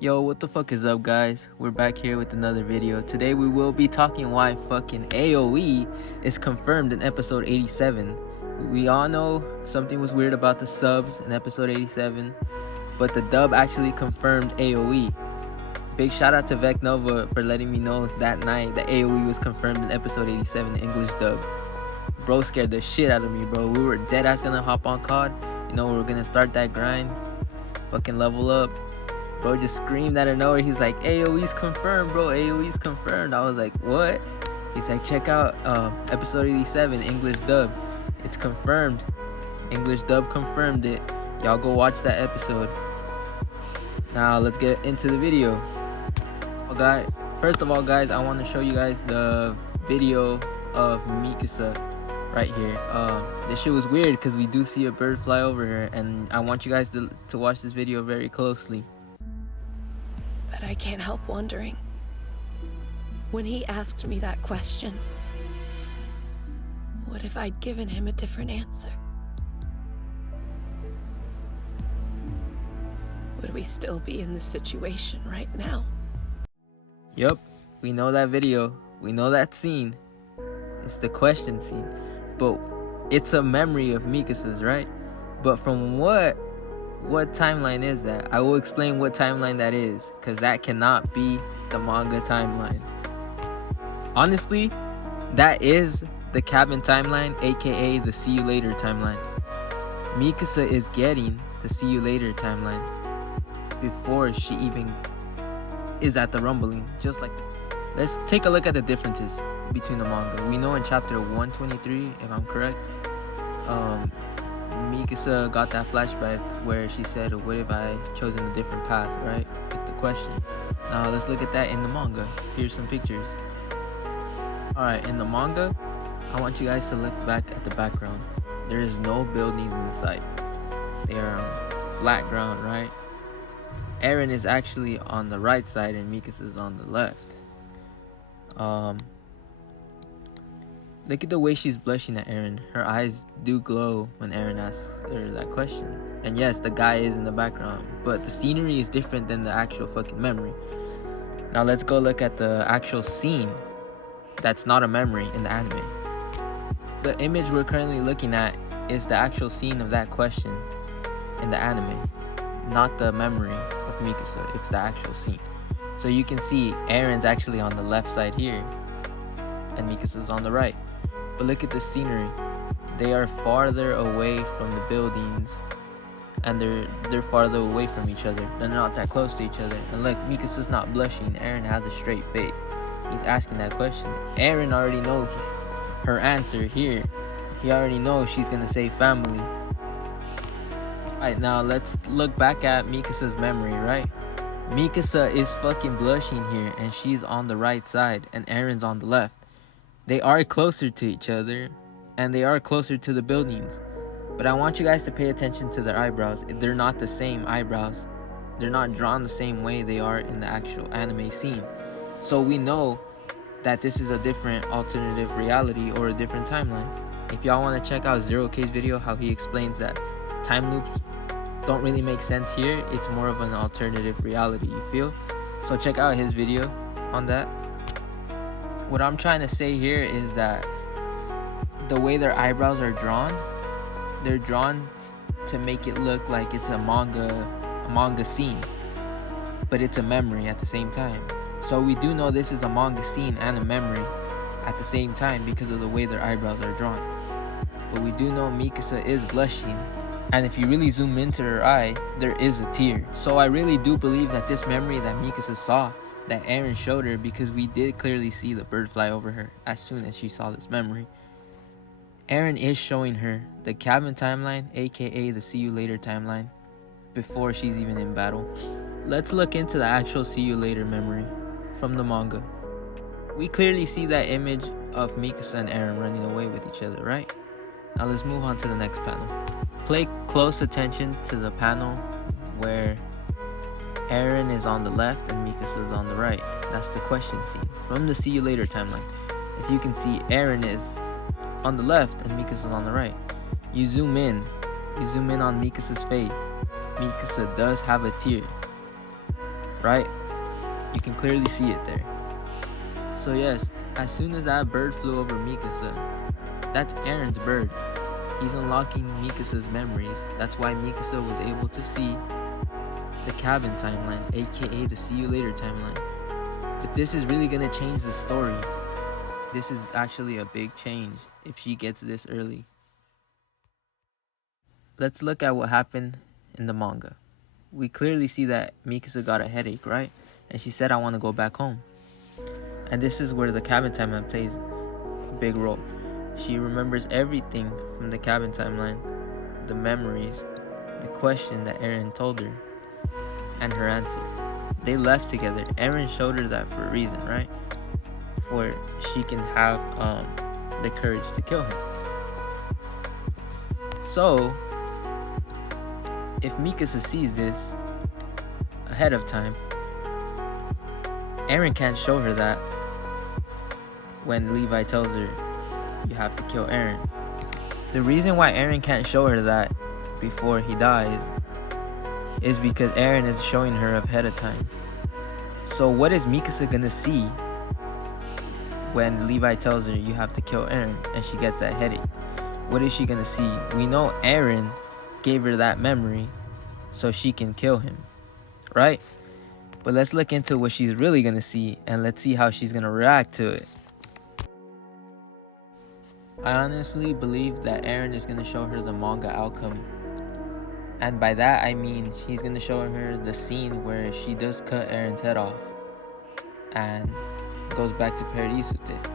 Yo, what the fuck is up, guys? We're back here with another video. Today we will be talking why fucking AOE is confirmed in episode 87. We all know something was weird about the subs in episode 87, but the dub actually confirmed AOE. Big shout out to Vec Nova for letting me know that night that AOE was confirmed in episode 87, the English dub. Bro scared the shit out of me, bro. We were dead ass gonna hop on COD. You know, we were gonna start that grind, fucking level up. Bro just screamed out of nowhere. He's like, AOE's confirmed, bro. AOE's confirmed. I was like, what? He's like, check out episode 87, English dub. It's confirmed. English dub confirmed it. Y'all go watch that episode. Now, let's get into the video. First of all, guys, I want to show you guys the video of Mikasa right here. This shit was weird because we do see a bird fly over her, and I want you guys to watch this video very closely. But I can't help wondering, when he asked me that question, what if I'd given him a different answer? Would we still be in this situation right now? Yup, we know that video. We know that scene. It's the question scene. But it's a memory of Mikasa's, right? But from what timeline is that? I will explain what timeline that is, because that cannot be the manga timeline. Honestly, that is the cabin timeline, aka the see you later timeline. Mikasa is getting the see you later timeline before she even is at the rumbling, just like let's take a look at the differences between the manga. We know in chapter 123, if I'm correct, Mikasa got that flashback where she said, what if I chosen a different path, right? With the question. Now let's look at that in the manga. Here's some pictures. Alright, in the manga, I want you guys to look back at the background. There is no buildings in sight. They are on flat ground, right? Eren is actually on the right side and Mikasa is on the left. Look at the way she's blushing at Eren. Her eyes do glow when Eren asks her that question. And yes, the guy is in the background, but the scenery is different than the actual fucking memory. Now let's go look at the actual scene that's not a memory in the anime. The image we're currently looking at is the actual scene of that question in the anime, not the memory of Mikasa. It's the actual scene. So you can see Eren's actually on the left side here and Mikasa's on the right. But look at the scenery. They are farther away from the buildings, and they're farther away from each other. They're not that close to each other. And look, Mikasa's not blushing. Eren has a straight face. He's asking that question. Eren already knows her answer here. He already knows she's gonna say family. Alright, now let's look back at Mikasa's memory, right? Mikasa is fucking blushing here, and she's on the right side, and Eren's on the left. They are closer to each other, and they are closer to the buildings. But I want you guys to pay attention to their eyebrows. They're not the same eyebrows. They're not drawn the same way they are in the actual anime scene. So we know that this is a different alternative reality or a different timeline. If y'all want to check out Zero K's video, how he explains that time loops don't really make sense here, it's more of an alternative reality, you feel? So check out his video on that. What I'm trying to say here is that the way their eyebrows are drawn, they're drawn to make it look like it's a manga scene, but it's a memory at the same time. So we do know this is a manga scene and a memory at the same time because of the way their eyebrows are drawn. But we do know Mikasa is blushing, and if you really zoom into her eye, there is a tear. So I really do believe that this memory that Mikasa saw, that Eren showed her, because we did clearly see the bird fly over her as soon as she saw this memory. Eren is showing her the cabin timeline, aka the see you later timeline, before she's even in battle. Let's look into the actual see you later memory from the manga. We clearly see that image of Mikasa and Eren running away with each other, right? Now let's move on to the next panel. Pay close attention to the panel where Eren is on the left and Mikasa is on the right. That's the question scene from the see you later timeline. As you can see, Eren is on the left and Mikasa is on the right. You zoom in on Mikasa's face. Mikasa does have a tear. right? You can clearly see it there. So yes, as soon as that bird flew over Mikasa, that's Eren's bird. He's unlocking Mikasa's memories. That's why Mikasa was able to see the cabin timeline, aka the see you later timeline. But this is really gonna change the story. This is actually a big change if she gets this early. Let's look at what happened in the manga. We clearly see that Mikasa got a headache, right? And she said, I want to go back home. And this is where the cabin timeline plays a big role. She remembers everything from the cabin timeline, the memories, the question that Eren told her, and her answer. They left together. Eren showed her that for a reason, right? For she can have the courage to kill him. So, if Mikasa sees this ahead of time, Eren can't show her that when Levi tells her, you have to kill Eren. The reason why Eren can't show her that before he dies is because Eren is showing her ahead of time. So what is Mikasa gonna see when Levi tells her you have to kill Eren and she gets that headache? What is she gonna see? We know Eren gave her that memory so she can kill him, right? But let's look into what she's really gonna see and let's see how she's gonna react to it. I honestly believe that Eren is gonna show her the manga outcome. And by that I mean he's gonna show her the scene where she does cut Eren's head off and goes back to Paradise with it.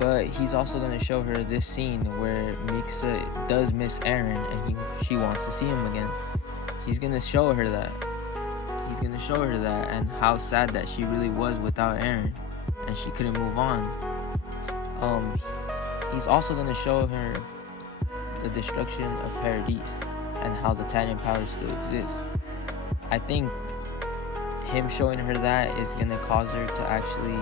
But he's also gonna show her this scene where Mikasa does miss Eren and she wants to see him again. He's gonna show her that. He's gonna show her that and how sad that she really was without Eren and she couldn't move on. He's also gonna show her the destruction of Paradise and how the Titan powers still exist. I think him showing her that is gonna cause her to actually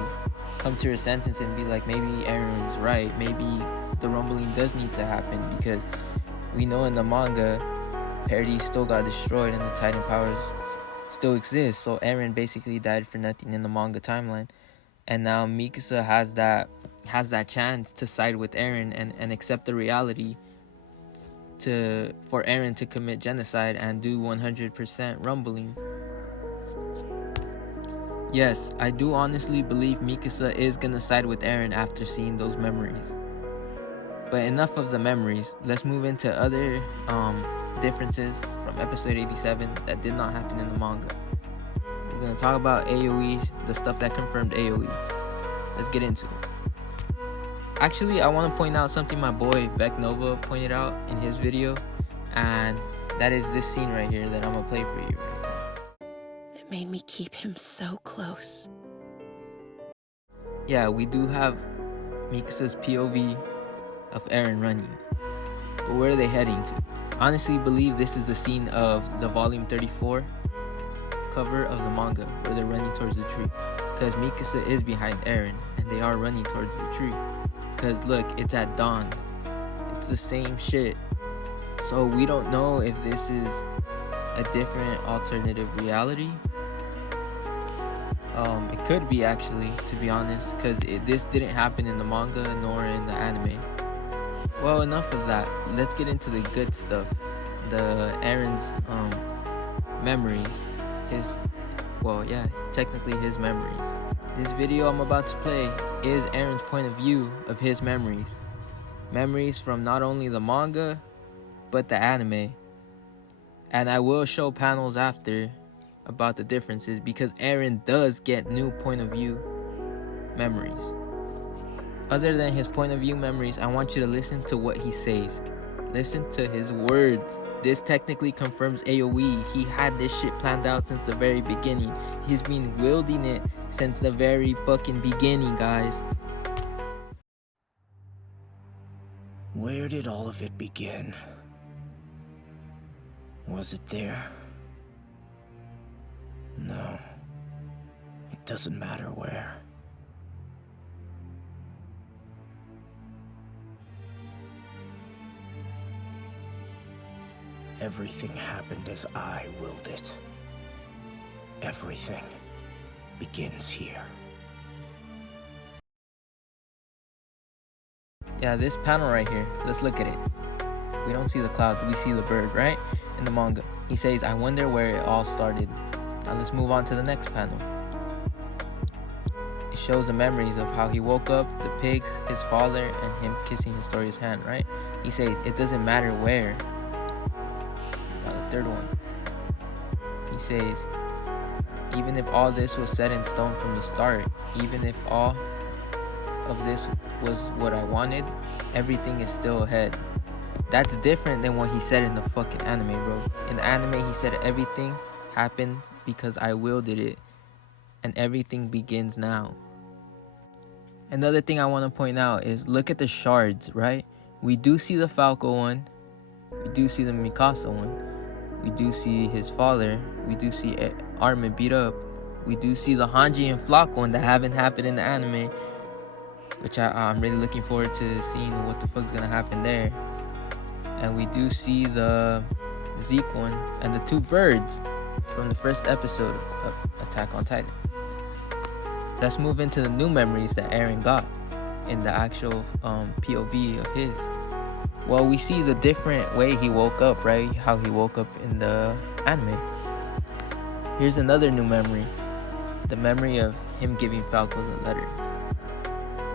come to her sentence and be like, maybe Eren's right, maybe the rumbling does need to happen, because we know in the manga Paradise still got destroyed and the Titan powers still exist. So Eren basically died for nothing in the manga timeline, and now Mikasa has that chance to side with Eren and accept the reality for Eren to commit genocide and do 100% rumbling. Yes, I do honestly believe Mikasa is gonna side with Eren after seeing those memories. But enough of the memories. Let's move into other differences from episode 87 that did not happen in the manga. We're gonna talk about AOEs, the stuff that confirmed AOEs. Let's get into it. Actually, I want to point out something my boy Beck Nova pointed out in his video, and that is this scene right here that I'm gonna play for you right now. It made me keep him so close. Yeah, we do have Mikasa's POV of Eren running, but where are they heading to? Honestly, believe this is the scene of the volume 34 cover of the manga where they're running towards the tree, because Mikasa is behind Eren and they are running towards the tree. Because look, it's at dawn. It's the same shit. So we don't know if this is a different alternative reality. It could be, actually, to be honest, because this didn't happen in the manga nor in the anime. Well, enough of that. Let's get into the good stuff. The Eren's memories. Technically his memories. This video I'm about to play is Eren's point of view of his memories. Memories from not only the manga, but the anime. And I will show panels after about the differences, because Eren does get new point of view memories. Other than his point of view memories, I want you to listen to what he says. Listen to his words. This technically confirms AOE. He had this shit planned out since the very beginning. He's been wielding it since the very fucking beginning, guys. Where did all of it begin? Was it there? No. It doesn't matter where. Everything happened as I willed it. Everything begins here. Yeah, this panel right here, let's look at it. We don't see the cloud, we see the bird, right? In the manga. He says, I wonder where it all started. Now let's move on to the next panel. It shows the memories of how he woke up, the pigs, his father, and him kissing Historia's hand, right? He says, it doesn't matter where. Now the third one. He says, even if all this was set in stone from the start, even if all of this was what I wanted, everything is still ahead. That's different than what he said in the fucking anime, bro. In the anime, he said everything happened because I willed it, and everything begins now. Another thing I want to point out is look at the shards, right? We do see the Falco one, we do see the Mikasa one, we do see his father, we do see Armin beat up, we do see the Hanji and Flock one that haven't happened in the anime, which I'm really looking forward to seeing what the fuck's gonna happen there. And we do see the Zeke one and the two birds from the first episode of Attack on Titan. Let's move into the new memories that Eren got in the actual POV of his. Well, we see the different way he woke up, right? How he woke up in the anime. Here's another new memory. The memory of him giving Falco the letters.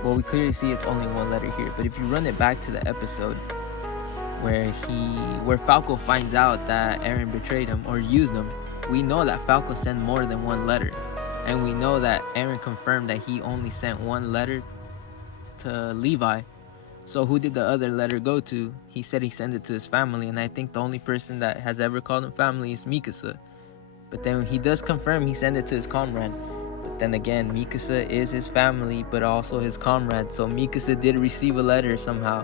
Well, we clearly see it's only one letter here, but if you run it back to the episode where Falco finds out that Eren betrayed him or used him, we know that Falco sent more than one letter. And we know that Eren confirmed that he only sent one letter to Levi. So who did the other letter go to? He said he sent it to his family, and I think the only person that has ever called him family is Mikasa. But then he does confirm he sent it to his comrade. But then again, Mikasa is his family, but also his comrade. So Mikasa did receive a letter somehow.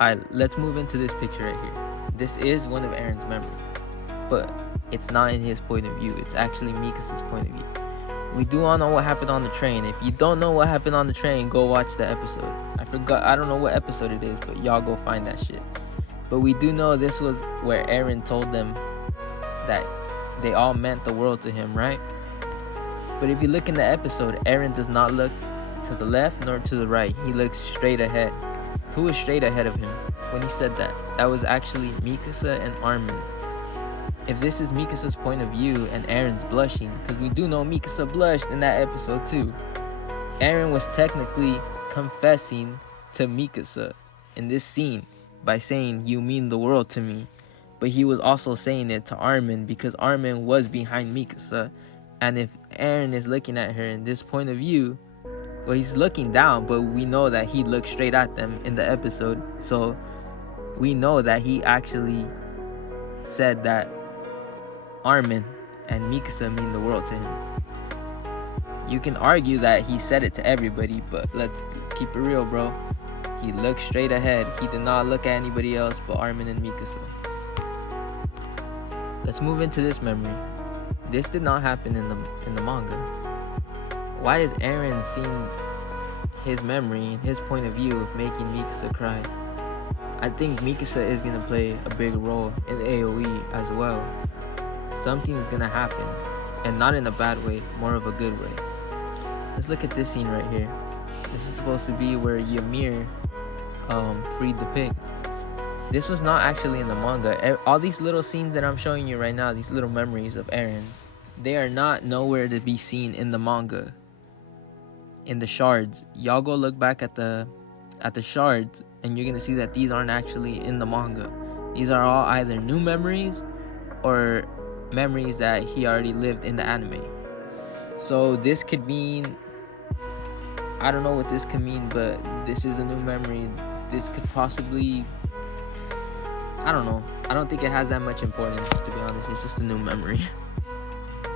Alright, let's move into this picture right here. This is one of Eren's memories, but it's not in his point of view. It's actually Mikasa's point of view. We do all know what happened on the train. If you don't know what happened on the train, go watch the episode. I don't know what episode it is, but y'all go find that shit. But we do know this was where Eren told them that they all meant the world to him, right? But if you look in the episode, Eren does not look to the left nor to the right. He looks straight ahead. Who was straight ahead of him when he said that? That was actually Mikasa and Armin. If this is Mikasa's point of view and Eren's blushing, because we do know Mikasa blushed in that episode too. Eren was technically confessing to Mikasa in this scene by saying, you mean the world to me. But he was also saying it to Armin because Armin was behind Mikasa. And if Eren is looking at her in this point of view, well, he's looking down, but we know that he looked straight at them in the episode. So we know that he actually said that Armin and Mikasa mean the world to him. You can argue that he said it to everybody, but let's keep it real, bro. He looked straight ahead. He did not look at anybody else but Armin and Mikasa. Let's move into this memory. This did not happen in the manga. Why is Eren seeing his memory and his point of view of making Mikasa cry? I think Mikasa is going to play a big role in the AOE as well. Something is going to happen, and not in a bad way, more of a good way. Let's look at this scene right here. This is supposed to be where Ymir freed the pig. This was not actually in the manga. All these little scenes that I'm showing you right now, these little memories of Eren's, they are not nowhere to be seen in the manga. In the shards, y'all go look back at the shards, and you're gonna see that these aren't actually in the manga. These are all either new memories or memories that he already lived in the anime. So this could mean, I don't know what this could mean, but this is a new memory. This could possibly, I don't know. I don't think it has that much importance, to be honest. It's just a new memory.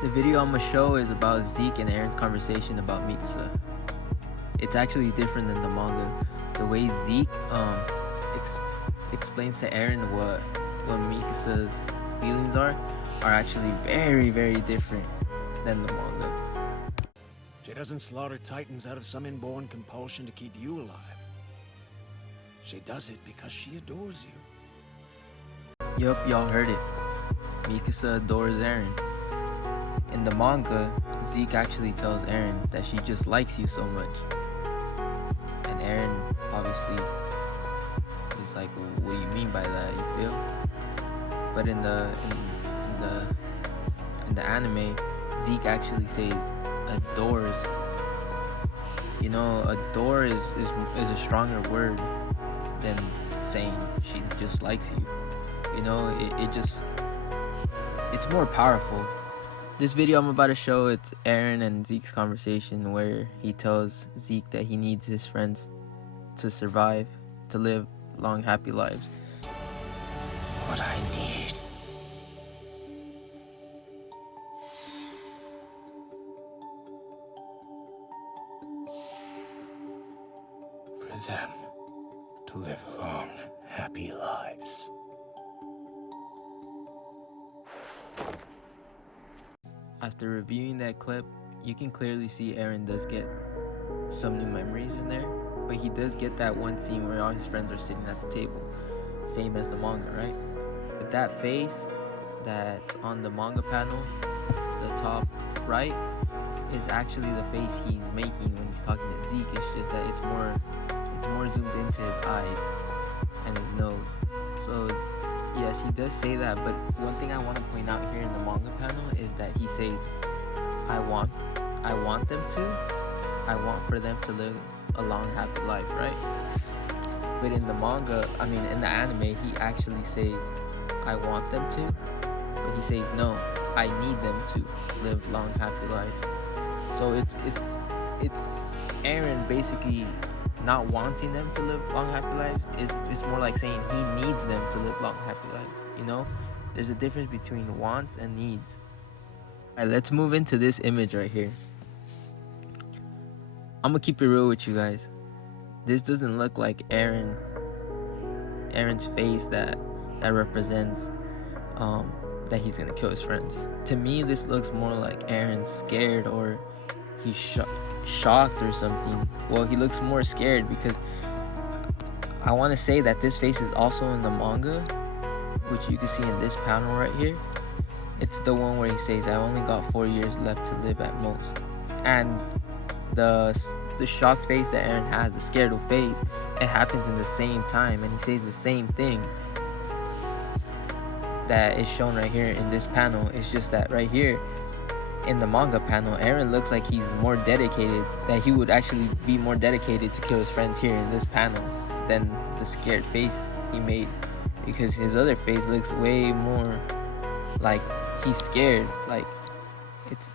The video I'm gonna show is about Zeke and Eren's conversation about Mikasa. It's actually different than the manga. The way Zeke explains to Eren what Mikasa's feelings are actually very, very different than the manga. She doesn't slaughter titans out of some inborn compulsion to keep you alive. She does it because she adores you. Yup, y'all heard it. Mikasa adores Eren. In the manga, Zeke actually tells Eren that she just likes you so much. And Eren obviously is like, what do you mean by that, you feel? But in the anime, Zeke actually says adores. You know, adore is a stronger word than saying she just likes you. You know, it's more powerful. This video I'm about to show, it's Eren and Zeke's conversation where he tells Zeke that he needs his friends to survive, to live long, happy lives. What I need. For them to live long, happy lives. After reviewing that clip, you can clearly see Eren does get some new memories in there, but he does get that one scene where all his friends are sitting at the table, same as the manga, right? But that face that's on the manga panel, the top right, is actually the face he's making when he's talking to Zeke. It's just that it's more zoomed into his eyes and his nose. So yes, he does say that, but one thing I want to point out here in the manga panel is that he says, I want them to, I want for them to live a long, happy life, right? But in the manga, in the anime, he actually says, I want them to, but he says, no, I need them to live long, happy lives. So it's Eren basically not wanting them to live long, happy lives. It's more like saying he needs them to live long, happy lives. You know, there's a difference between wants and needs. All right, let's move into this image right here. I'm gonna keep it real with you guys. This doesn't look like Eren's face that represents that he's gonna kill his friends. To me, this looks more like Eren's scared, or he's shocked or something. Well, he looks more scared because I want to say that this face is also in the manga, which you can see in this panel right here. It's the one where he says, I only got 4 years left to live at most. And the shocked face that Eren has, the scared face, it happens in the same time, and he says the same thing that is shown right here in this panel. It's just that right here in the manga panel, Eren looks like he's more dedicated, that he would actually be more dedicated to kill his friends here in this panel than the scared face he made, because his other face looks way more like he's scared. Like, it's,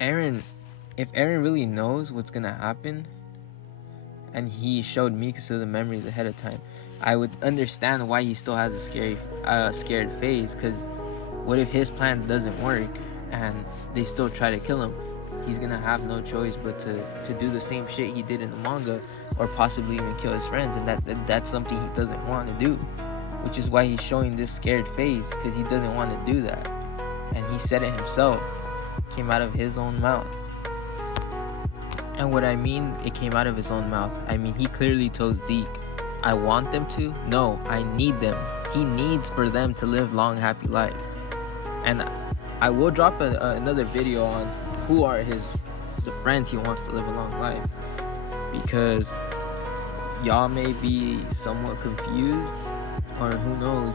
Eren, if Eren really knows what's gonna happen and he showed Mikasa the memories ahead of time, I would understand why he still has a scared face. Because what if his plan doesn't work and they still try to kill him? He's gonna have no choice but to do the same shit he did in the manga, or possibly even kill his friends, and that's something he doesn't want to do, which is why he's showing this scared face, because he doesn't want to do that. And he said it himself. It came out of his own mouth. And what I mean, it came out of his own mouth, he clearly told Zeke, I want them to, no, I need them. He needs for them to live long, happy life. And I will drop another video on who are the friends he wants to live a long life, because y'all may be somewhat confused, or who knows,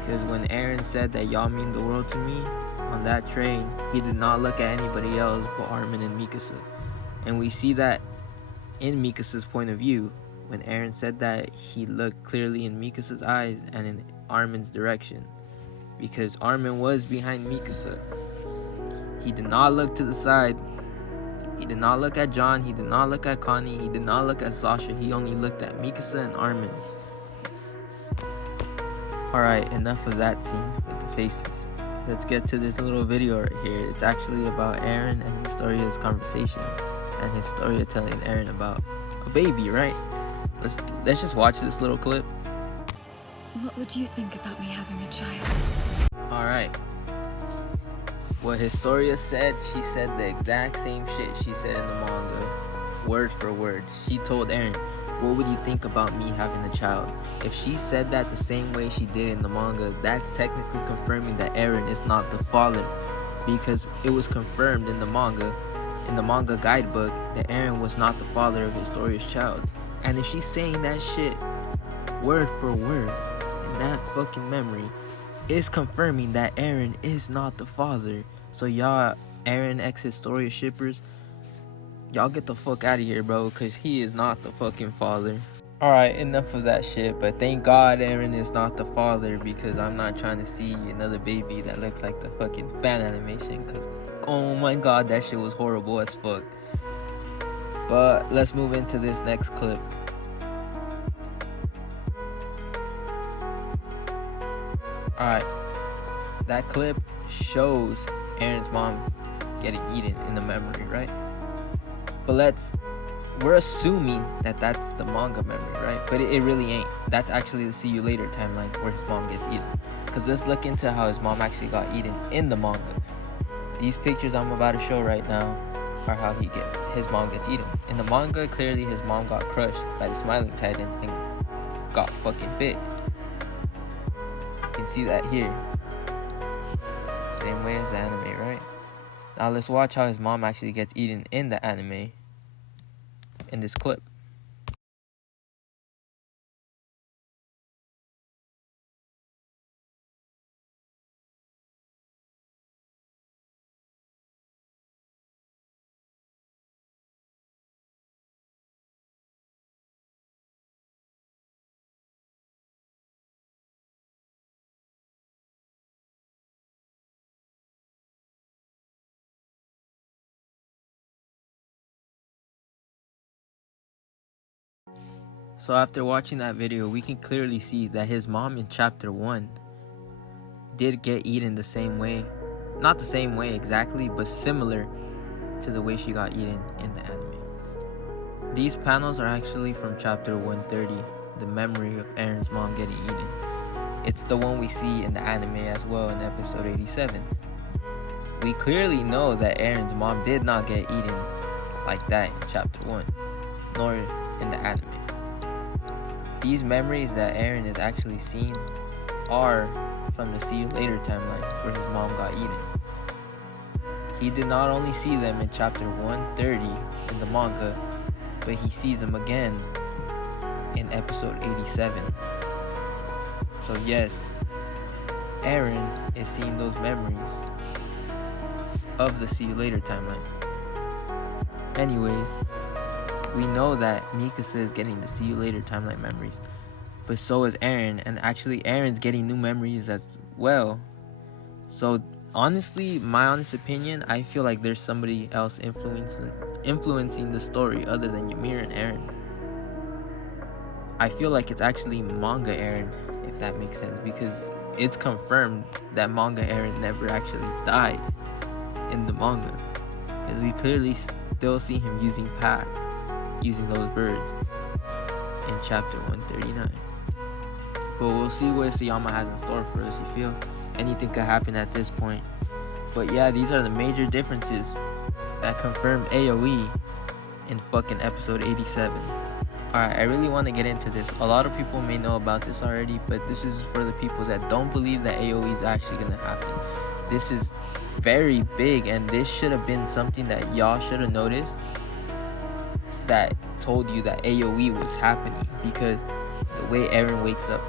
because when Eren said that y'all mean the world to me on that train, he did not look at anybody else but Armin and Mikasa. And we see that in Mikasa's point of view. When Eren said that, he looked clearly in Mikasa's eyes and in Armin's direction, because Armin was behind Mikasa. He did not look to the side. He did not look at John. He did not look at Connie. He did not look at Sasha. He only looked at Mikasa and Armin. Alright, enough of that scene with the faces. Let's get to this little video right here. It's actually about Eren and Historia's conversation, and Historia telling Eren about a baby, right? Let's just watch this little clip. What would you think about me having a child? Alright. What Historia said, she said the exact same shit she said in the manga, word for word. She told Eren, what would you think about me having a child? If she said that the same way she did in the manga, that's technically confirming that Eren is not the father, because it was confirmed in the manga guidebook, that Eren was not the father of Historia's child. And if she's saying that shit word for word in that fucking memory, it's confirming that Eren is not the father. So y'all Eren x Historia shippers, y'all get the fuck out of here, bro, because he is not the fucking father. Alright, enough of that shit, but thank God Eren is not the father, because I'm not trying to see another baby that looks like the fucking fan animation, because oh my god, that shit was horrible as fuck. But let's move into this next clip. Alright, that clip shows Eren's mom getting eaten in the memory, right? But we're assuming that that's the manga memory, right? But it really ain't. That's actually the See You Later timeline where his mom gets eaten. Because let's look into how his mom actually got eaten in the manga. These pictures I'm about to show right now are how his mom gets eaten. In the manga, clearly his mom got crushed by the Smiling Titan and got fucking bit. You can see that here. Same way as the anime, right? Now let's watch how his mom actually gets eaten in the anime in this clip. So after watching that video, we can clearly see that his mom in chapter 1 did get eaten the same way. Not the same way exactly, but similar to the way she got eaten in the anime. These panels are actually from chapter 130, the memory of Eren's mom getting eaten. It's the one we see in the anime as well in episode 87. We clearly know that Eren's mom did not get eaten like that in chapter 1, nor in the anime. These memories that Eren is actually seeing are from the See You Later timeline where his mom got eaten. He did not only see them in chapter 130 in the manga, but he sees them again in episode 87. So yes, Eren is seeing those memories of the See You Later timeline. Anyways, we know that Mikasa is getting the See You Later timeline memories, but so is Eren, and actually Eren's getting new memories as well. So honestly, my honest opinion, I feel like there's somebody else influencing the story other than Ymir and Eren. I feel like it's actually manga Eren, if that makes sense, because it's confirmed that manga Eren never actually died in the manga, because we clearly still see him using paths, using those birds in chapter 139. But we'll see what Isayama has in store for us. You feel anything could happen at this point. But yeah, these are the major differences that confirm AOE in fucking episode 87. Alright, I really want to get into this. A lot of people may know about this already, but this is for the people that don't believe that AOE is actually going to happen. This is very big, and this should have been something that y'all should have noticed that told you that AOE was happening, because the way Eren wakes up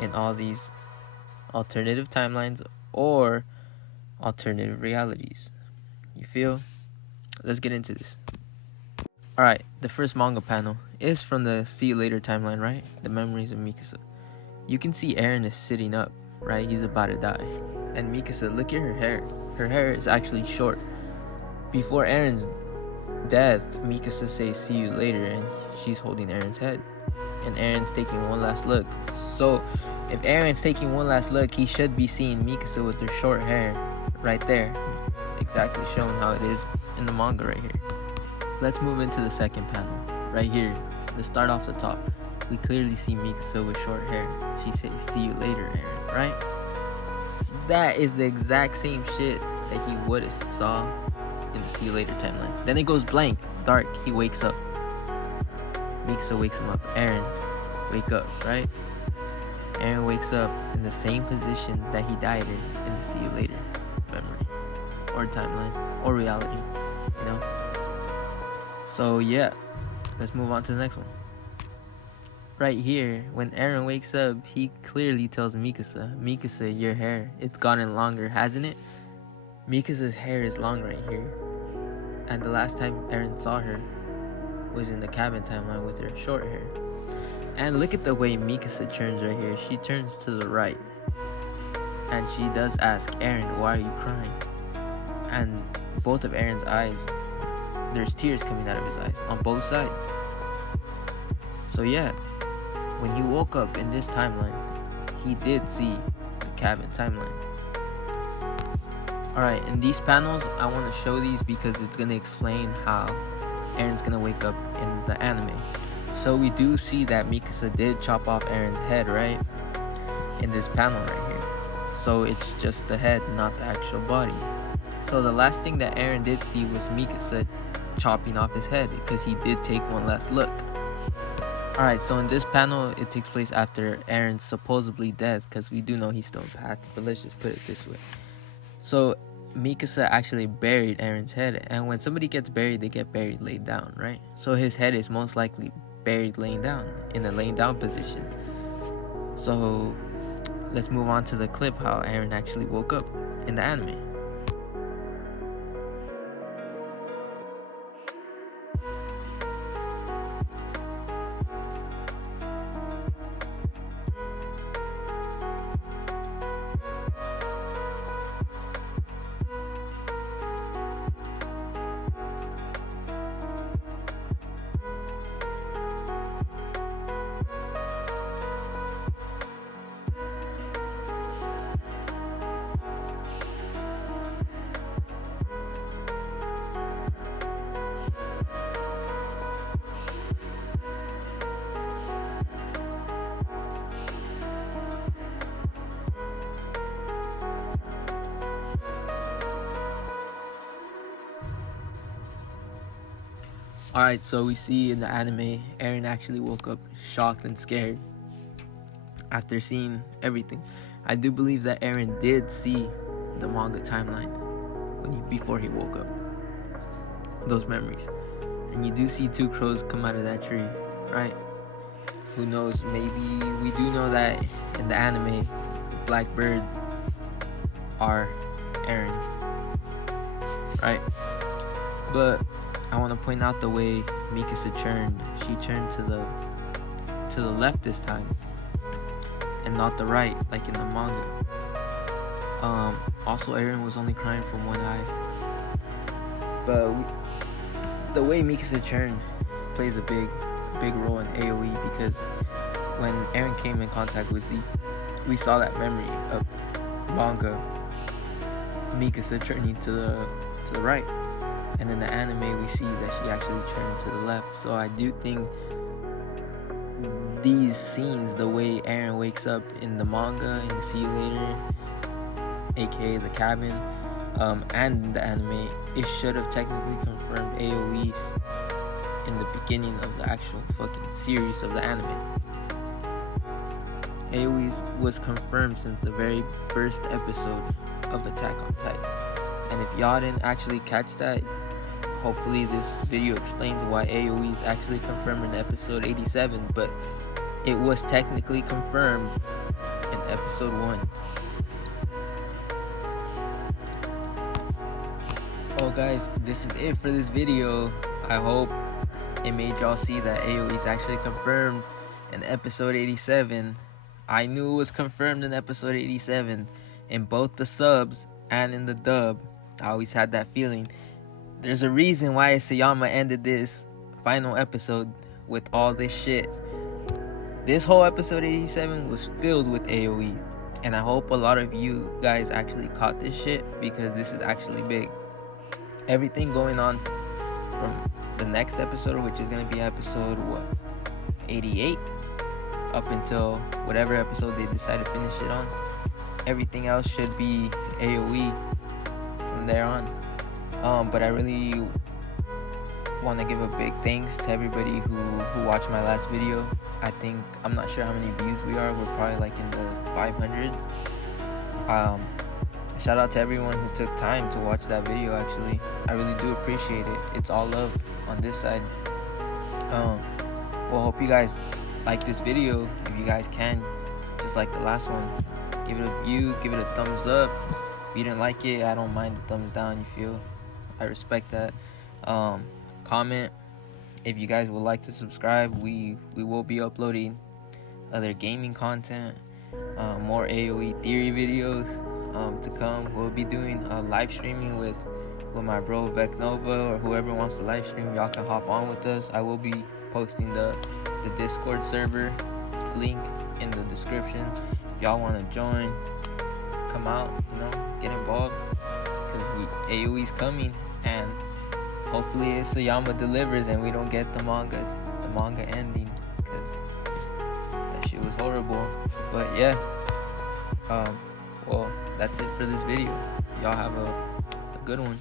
in all these alternative timelines or alternative realities. You feel? Let's get into this. Alright, the first manga panel is from the See You Later timeline, right? The memories of Mikasa. You can see Eren is sitting up, right? He's about to die. And Mikasa, look at her hair. Her hair is actually short. Before Eren's death, Mikasa says see you later, and she's holding Eren's head. And Eren's taking one last look. So, if Eren's taking one last look, he should be seeing Mikasa with her short hair right there. Exactly showing how it is in the manga right here. Let's move into the second panel. Right here. Let's start off the top. We clearly see Mikasa with short hair. She says, see you later, Eren, right? That is the exact same shit that he would have saw in the See You Later timeline. Then it goes blank, dark, he wakes up. Mikasa wakes him up. Eren, wake up, right? Eren wakes up in the same position that he died in the see you later memory or timeline or reality, you know. So yeah, let's move on to the next one. Right here, when Eren wakes up, he clearly tells Mikasa, your hair, it's gotten longer, hasn't it? Mikasa's hair is long right here. And the last time Eren saw her was in the cabin timeline with her short hair. And look at the way Mikasa turns right here. She turns to the right. And she does ask Eren, why are you crying? And both of Eren's eyes, there's tears coming out of his eyes on both sides. So yeah, when he woke up in this timeline, he did see the cabin timeline. Alright, in these panels, I want to show these because it's going to explain how Eren's going to wake up in the anime. So we do see that Mikasa did chop off Eren's head, right? In this panel right here. So it's just the head, not the actual body. So the last thing that Eren did see was Mikasa chopping off his head because he did take one last look. Alright, so in this panel, it takes place after Eren's supposedly death because we do know he's still in path, but let's just put it this way. So Mikasa actually buried Eren's head, and when somebody gets buried, they get buried laid down, right? So his head is most likely buried laying down, in a laying down position. So let's move on to the clip how Eren actually woke up in the anime. Alright, so we see in the anime, Eren actually woke up shocked and scared after seeing everything. I do believe that Eren did see the manga timeline before he woke up. Those memories. And you do see two crows come out of that tree, right? Who knows, maybe we do know that in the anime, the black bird are Eren, right? But I want to point out the way Mikasa turned. She turned to the left this time, and not the right, like in the manga. Also, Eren was only crying from one eye. But the way Mikasa turned plays a big role in AOE, because when Eren came in contact with Zeke, we saw that memory of manga Mikasa turning to the right. And in the anime, we see that she actually turned to the left. So I do think these scenes, the way Eren wakes up in the manga, in See You Later, aka the cabin, and the anime, it should have technically confirmed AOEs in the beginning of the actual fucking series of the anime. AOEs was confirmed since the very first episode of Attack on Titan. And if y'all didn't actually catch that, hopefully this video explains why AOE is actually confirmed in episode 87, but it was technically confirmed in episode 1. Oh guys, this is it for this video. I hope it made y'all see that AOE is actually confirmed in episode 87. I knew it was confirmed in episode 87 in both the subs and in the dub. I always had that feeling. There's a reason why Sayama ended this final episode with all this shit. This whole episode 87 was filled with AOE, and I hope a lot of you guys actually caught this shit, because this is actually big. Everything going on from the next episode, which is going to be episode 88, up until whatever episode they decide to finish it on. Everything else should be AOE from there on. But I really want to give a big thanks to everybody who watched my last video. I'm not sure how many views we are. We're probably like in the 500s. Shout out to everyone who took time to watch that video. Actually, I really do appreciate it. It's all love on this side. Well, hope you guys like this video. If you guys can, just like the last one, give it a view, give it a thumbs up. If you didn't like it, I don't mind the thumbs down. You feel? I respect that. Comment if you guys would like to subscribe. We will be uploading other gaming content, more AOE theory videos to come. We'll be doing live streaming with my bro Vecnova, or whoever wants to live stream. Y'all can hop on with us. I will be posting the Discord server link in the description. If y'all want to join, come out, get involved, because AOE's coming, and hopefully Isayama delivers and we don't get the manga ending, because that shit was horrible. But yeah, well, that's it for this video. Y'all have a good one.